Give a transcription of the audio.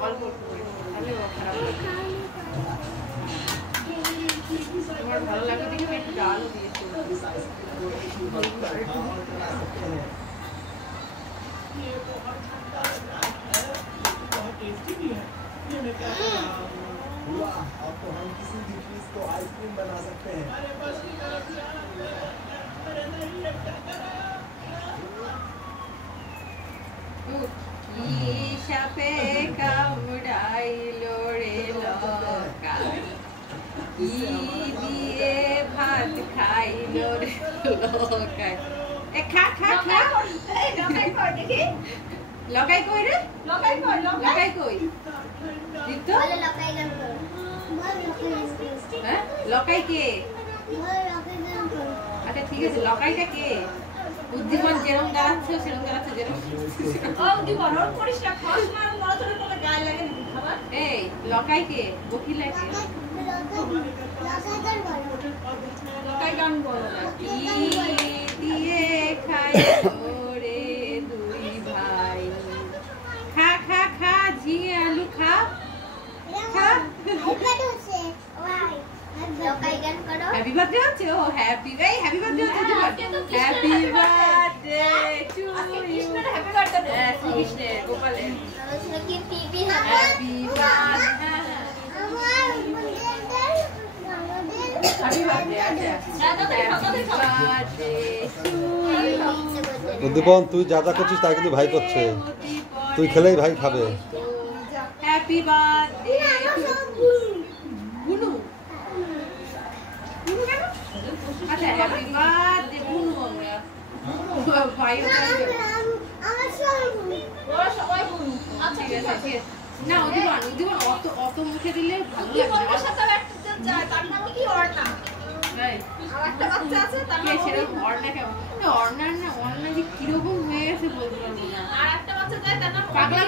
অল্প তাহলে খারাপ তোমার ভালো লাগে দেখে একটু ডালও দিয়েছি अब तो हम किसी भी चीज को आइसक्रीम बना सकते हैं। সাপে কামড়াইলো রে লকাই কি দিয়ে ভাত খাইলো রে লকাই এ খা খা খা লকাই কই দেখি লকাই কই রে লকাই কই দিত বলে লকাই গান কর হ্যাঁ লকাই কে আচ্ছা ঠিক আছে লকাইটা কে উদ্দীপন যেরকম দাঁড়াচ্ছে সেরকম দাঁড়াচ্ছে যেরকম উদ্দীপন ওর করিস না খস মার মরতরে তোকে গায়ে লাগে নাকি খাবার এই লকাই কে বকি লাগে লকাই গান বলো কি দিয়ে খাই ওরে দুই ভাই খা খা খা ঝি আলু খা খা হ্যাপি বার্থডে হচ্ছে ও হ্যাপি বার্থডে হচ্ছে happy birthday to you happy birthday শ্রীকৃষ্ণের গোপালের happy birthday happy birthday Uddipan তুই যা যা করছিস তাই কিন্তু ভাই করছে তুই খেলেই ভাই খাবে হ্যাপি বার্থডে বুনু আচ্ছা হ্যাপি বার্থডে বুনু আমরা ভাই ওরা সবাই বুনু আচ্ছা ঠিক আছে না উদ্দীপন অত মুখে দিলে ভালো লাগবে ওর সাথে একটা যায় তার নাম কি অর্ণা রাইট আর একটা বাচ্চা আছে তার নাম সেরকম অর্ণা কেমন অর্ণা যে কিরকম হয়ে গেছে বলতে পারবো না আর একটা বাচ্চা যায় তার নাম পাগলা